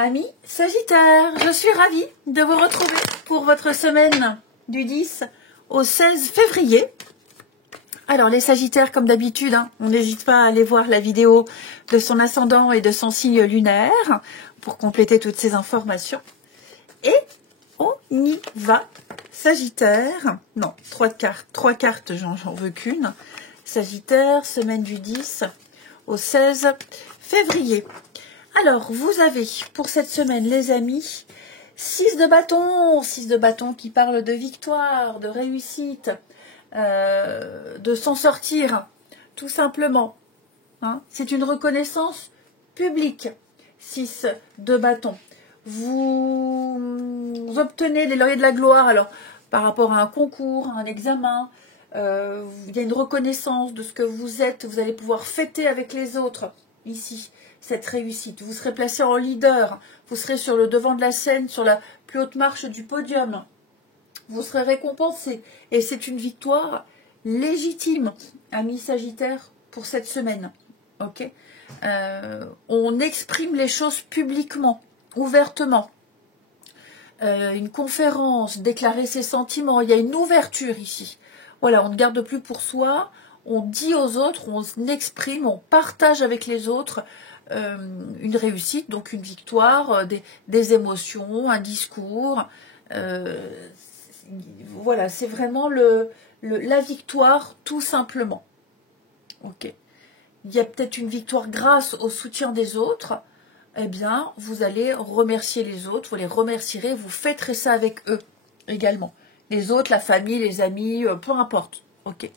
Amis Sagittaire, je suis ravie de vous retrouver pour votre semaine du 10 au 16 février. Alors les Sagittaires, comme d'habitude, on n'hésite pas à aller voir la vidéo de son ascendant et de son signe lunaire pour compléter toutes ces informations. Et on y va, Sagittaire. Non, trois cartes, j'en veux qu'une. Sagittaire, semaine du 10 au 16 février. Alors, vous avez pour cette semaine, les amis, 6 de bâton qui parle de victoire, de réussite, de s'en sortir, tout simplement. C'est une reconnaissance publique, 6 de bâton. Vous obtenez des lauriers de la gloire, alors par rapport à un concours, à un examen, il y a une reconnaissance de ce que vous êtes, vous allez pouvoir fêter avec les autres, ici. Cette réussite, vous serez placé en leader, vous serez sur le devant de la scène, sur la plus haute marche du podium, vous serez récompensé et c'est une victoire légitime, amis Sagittaire, pour cette semaine. Ok, on exprime les choses publiquement, ouvertement. Une conférence, déclarer ses sentiments, il y a une ouverture ici. Voilà, on ne garde plus pour soi, on dit aux autres, on exprime, on partage avec les autres. Une réussite, donc une victoire, des émotions, un discours. Voilà, c'est vraiment la victoire, tout simplement. Ok. Il y a peut-être une victoire grâce au soutien des autres. Eh bien, vous allez remercier les autres, vous les remercierez, vous fêterez ça avec eux également. Les autres, la famille, les amis, peu importe. Ok.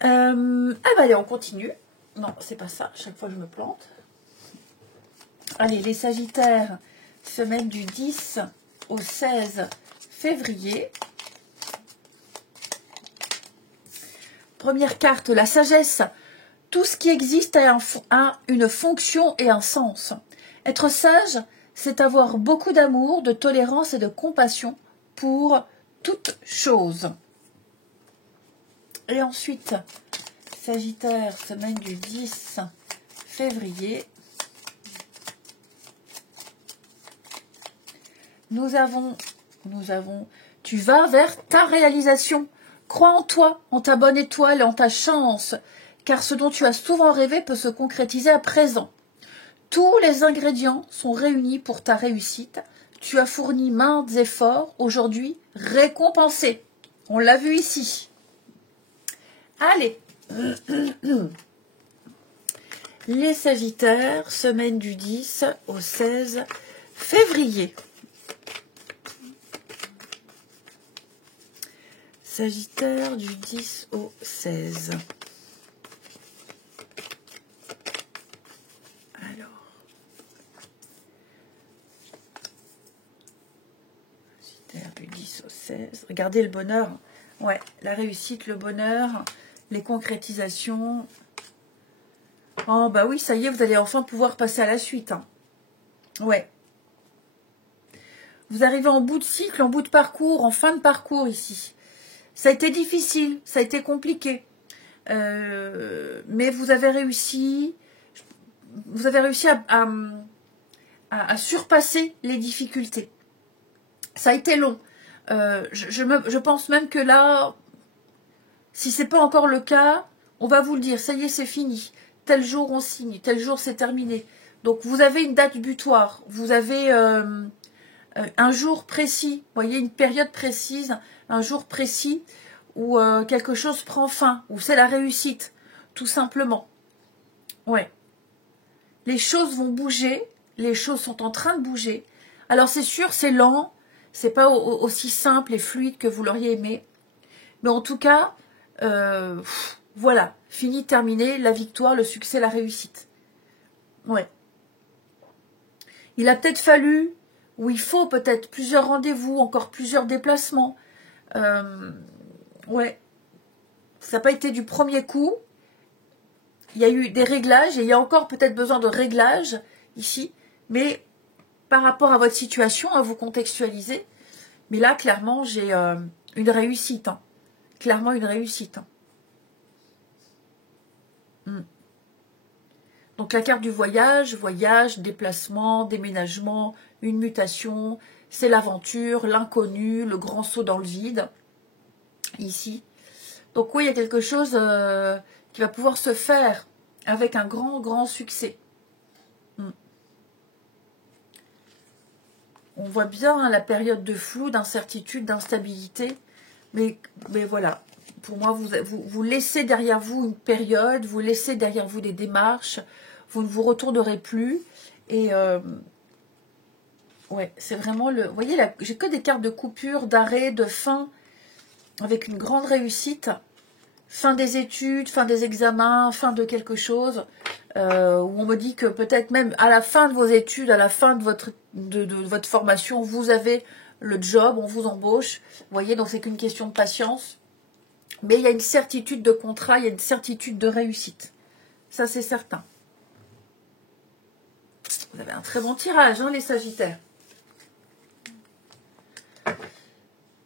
Allez, on continue. Non, c'est pas ça. Chaque fois, je me plante. Allez, les Sagittaires, semaine du 10 au 16 février. Première carte, la sagesse. Tout ce qui existe a une fonction et un sens. Être sage, c'est avoir beaucoup d'amour, de tolérance et de compassion pour toute chose. Et ensuite, Sagittaire, semaine du 10 février. Nous avons, tu vas vers ta réalisation. Crois en toi, en ta bonne étoile et en ta chance, car ce dont tu as souvent rêvé peut se concrétiser à présent. Tous les ingrédients sont réunis pour ta réussite. Tu as fourni maints efforts, aujourd'hui récompensés. On l'a vu ici. Allez. Les Sagittaires, semaine du 10 au 16 février. Sagittaire du 10 au 16. Alors. Sagittaire du 10 au 16. Regardez le bonheur. Ouais, la réussite, le bonheur, les concrétisations. Oh, bah oui, ça y est, vous allez enfin pouvoir passer à la suite. Ouais. Vous arrivez en bout de cycle, en bout de parcours, en fin de parcours ici. Ça a été difficile, ça a été compliqué. Mais vous avez réussi à surpasser les difficultés. Ça a été long. Je pense même que là, si ce n'est pas encore le cas, on va vous le dire, ça y est, c'est fini. Tel jour, on signe, tel jour, c'est terminé. Donc, vous avez une date butoir, vous avez un jour précis, vous voyez, une période précise, un jour précis où quelque chose prend fin, où c'est la réussite, tout simplement. Ouais. Les choses vont bouger, les choses sont en train de bouger. Alors, c'est sûr, c'est lent, c'est pas aussi simple et fluide que vous l'auriez aimé. Mais en tout cas, voilà, fini, terminé, la victoire, le succès, la réussite. Ouais. Il a peut-être fallu, ou il faut peut-être plusieurs rendez-vous, encore plusieurs déplacements. Ouais. Ça n'a pas été du premier coup. Il y a eu des réglages et il y a encore peut-être besoin de réglages ici. Mais par rapport à votre situation, à vous contextualiser. Mais là, clairement, j'ai une réussite. Clairement, une réussite. Donc la carte du voyage, voyage, déplacement, déménagement, une mutation, c'est l'aventure, l'inconnu, le grand saut dans le vide, ici. Donc oui, il y a quelque chose qui va pouvoir se faire avec un grand succès. On voit bien hein, la période de flou, d'incertitude, d'instabilité. Mais voilà, pour moi, vous laissez derrière vous une période, vous laissez derrière vous des démarches, vous ne vous retournerez plus. Et ouais, c'est vraiment le... Vous voyez, j'ai que des cartes de coupure, d'arrêt, de fin, avec une grande réussite. Fin des études, fin des examens, fin de quelque chose. Où on me dit que peut-être même à la fin de vos études, à la fin de votre formation, vous avez le job, on vous embauche. Vous voyez, donc c'est qu'une question de patience. Mais il y a une certitude de contrat, il y a une certitude de réussite. Ça, c'est certain. Vous avez un très bon tirage, hein, les Sagittaires.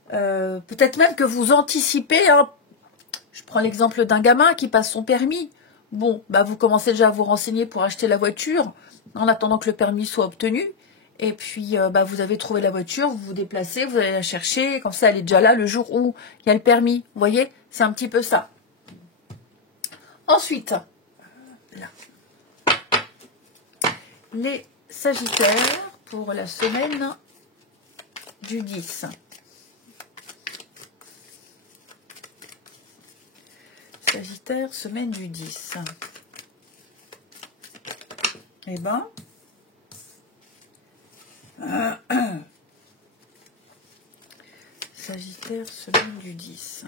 Peut-être même que vous anticipez. Hein. Je prends l'exemple d'un gamin qui passe son permis. Bon, bah vous commencez déjà à vous renseigner pour acheter la voiture en attendant que le permis soit obtenu. Et puis, bah, vous avez trouvé la voiture, vous vous déplacez, vous allez la chercher. Comme ça, elle est déjà là le jour où il y a le permis. Vous voyez, c'est un petit peu ça. Ensuite, là, les Sagittaires pour la semaine du 10. Sagittaire, semaine du 10. Eh ben, Sagittaire, semaine du 10.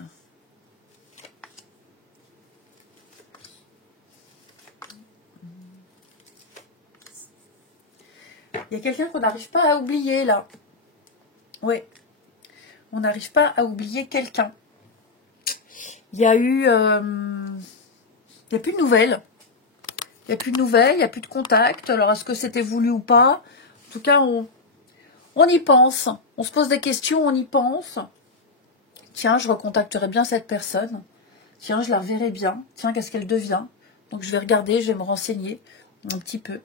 Il y a quelqu'un qu'on n'arrive pas à oublier, là. Oui. On n'arrive pas à oublier quelqu'un. Il y a eu... il n'y a plus de nouvelles. Il n'y a plus de nouvelles, il n'y a plus de contact. Alors, est-ce que c'était voulu ou pas? En tout cas, on y pense. On se pose des questions, on y pense. Tiens, je recontacterai bien cette personne. Tiens, je la reverrai bien. Tiens, qu'est-ce qu'elle devient? Donc, je vais regarder, je vais me renseigner un petit peu.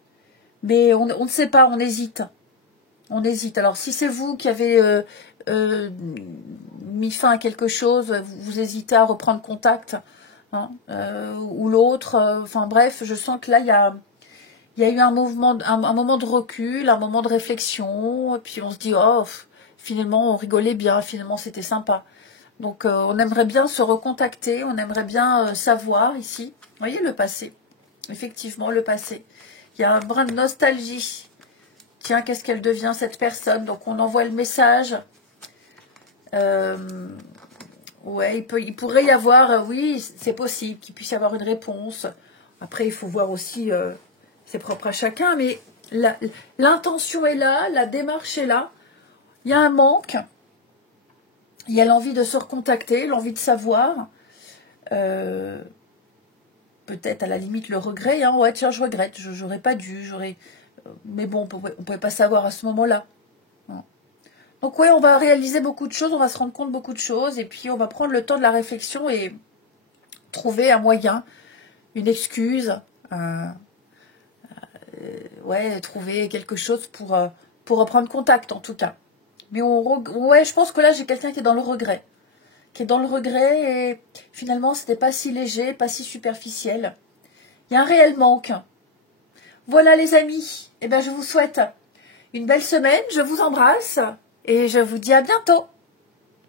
Mais on ne sait pas, on hésite. On hésite. Alors, si c'est vous qui avez mis fin à quelque chose, vous hésitez à reprendre contact, hein, ou l'autre. Enfin, bref, je sens que là, il y a eu un mouvement, un moment de recul, un moment de réflexion. Et puis, on se dit, oh, finalement, on rigolait bien. Finalement, c'était sympa. Donc, on aimerait bien se recontacter. On aimerait bien savoir ici. Vous voyez, le passé. Effectivement, le passé. Il y a un brin de nostalgie. Tiens, qu'est-ce qu'elle devient cette personne? Donc on envoie le message. Ouais, il pourrait y avoir, oui, c'est possible qu'il puisse y avoir une réponse. Après, il faut voir aussi, c'est propre à chacun, mais l'intention est là, la démarche est là. Il y a un manque. Il y a l'envie de se recontacter, l'envie de savoir. Peut-être à la limite le regret. Hein. Ouais, tiens, je regrette, j'aurais pas dû, mais bon, on ne pouvait pas savoir à ce moment-là. Donc oui, on va réaliser beaucoup de choses, on va se rendre compte de beaucoup de choses, et puis on va prendre le temps de la réflexion et trouver un moyen, une excuse, ouais, trouver quelque chose pour reprendre contact en tout cas. Mais ouais, je pense que là j'ai quelqu'un qui est dans le regret. Et finalement c'était pas si léger, pas si superficiel. Il y a un réel manque. Voilà les amis, eh bien je vous souhaite une belle semaine, je vous embrasse et je vous dis à bientôt.